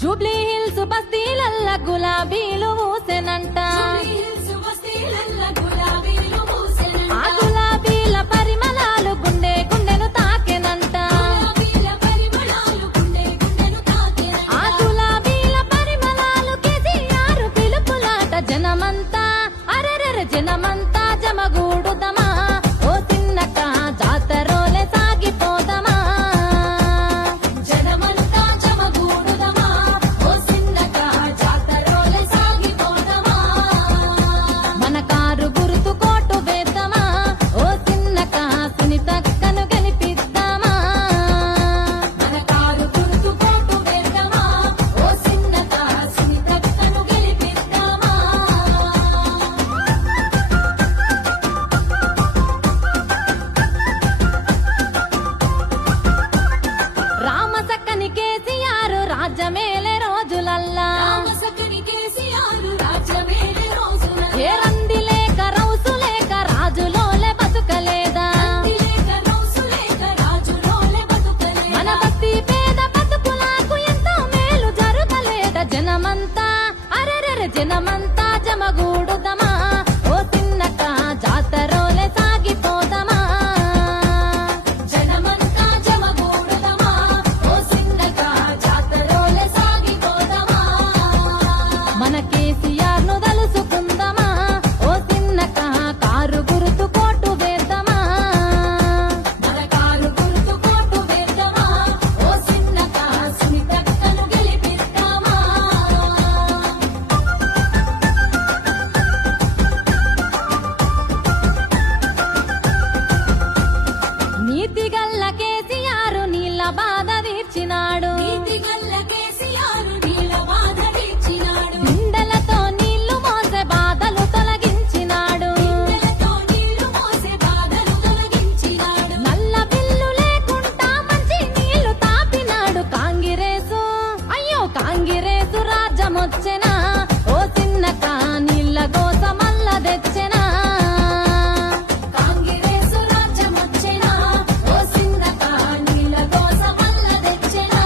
Jubilee hills బస్తీలల్ల గులాబీలు ఊసెనంట ఆ గులాబీల పరిమళాలు గుండె గుండెను తాకెనంట ఆ గులాబీల పరిమళాలు కేసీఆర్ పిలుపులాట జనమంతా అరెరెర జనమంతా జమగూడుదమా ఓ చిన్నక జాతరోలే సాగిపోదమా జనమంతా జమగూడుదమా ఓ చిన్నక జాతరోలే సాగిపోదమా మన కారు గుర్తు కోటు వేద్దామా ఓ చిన్నక సునీతక్కను గెలిపిద్దామా మన కారు గుర్తు కోటు వేద్దామా ఓ చిన్నక సునీతక్కను గెలిపిద్దామా రామసక్కని కేసీఆర్ రాజ్యమేలే రోజులల్లా ఏ రంది లేక రౌసు లేక రాజులోలే బతుకలేదా మన బస్తీ పేద బతుకులకు ఎంతో మేలు జరుగలేదా జనమంతా అరెరెర జనమంతా జమగూడుదమా ఓ చిన్నక జాతరోలే సాగిపోదమా జనమంతా జమగూడుదమా ఓ చిన్నక జాతరోలే సాగిపోదమా మన కేసీఆర్ ను తలుసుకుందమా ఓ చిన్నక కారు గుర్తు కోటు వేద్దామా మన కారు గుర్తు కోటు వేద్దామా ఓ చిన్నక సునీతక్కను గెలిపిద్దామా నీతిగల్ల కేసీఆర్ నీళ్ళ బాధ తీర్చినాడు బిందెలతో నీళ్లు మోసే బాధలు తొలగించినాడు నల్ల బిల్లు లేకుండా మంచి నీళ్లు తాపినాడు కాంగిరేసు అయ్యో కాంగిరేసు రాజ్యమొచ్చెనా ఓ చిన్నక నీళ్ళ గోస మల్ల తెచ్చెనా కాంగిరేసు రాజ్యమొచ్చెనా ఓ చిన్నక నీళ్ళ గోస మల్ల తెచ్చెనా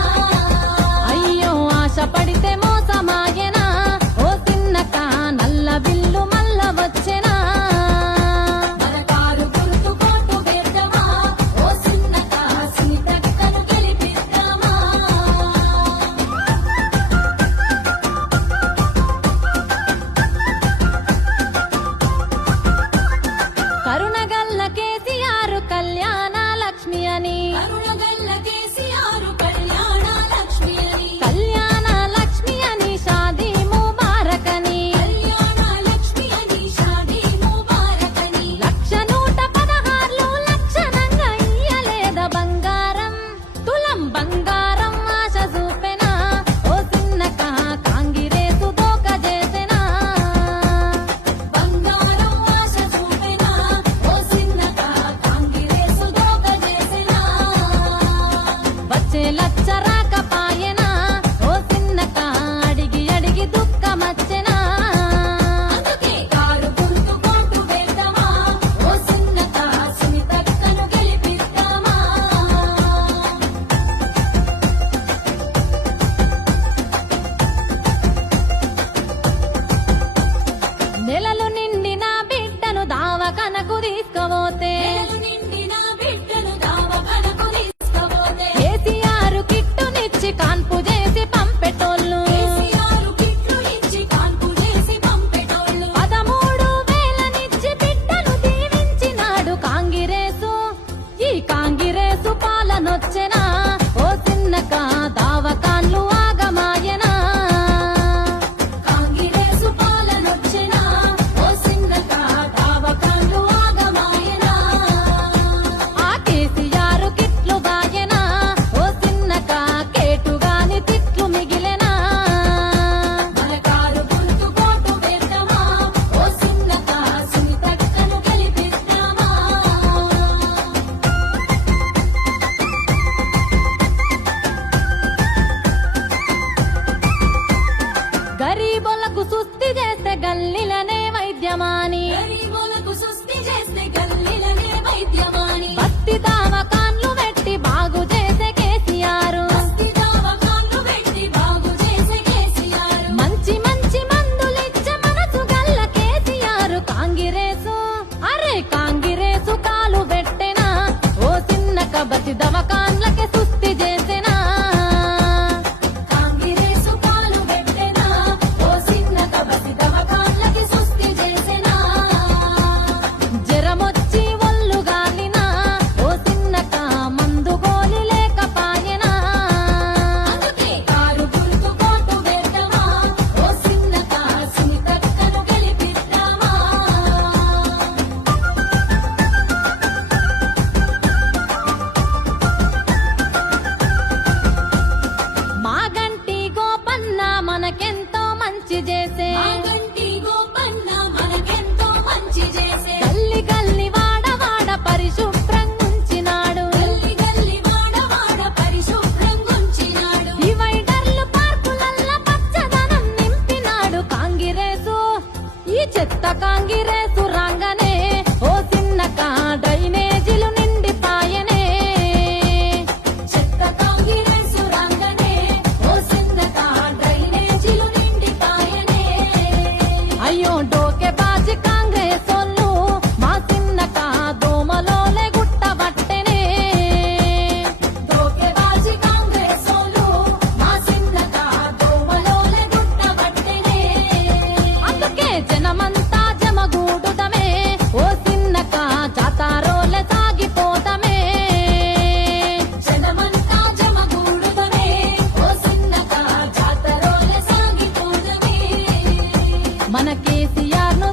కేసీఆర్ ను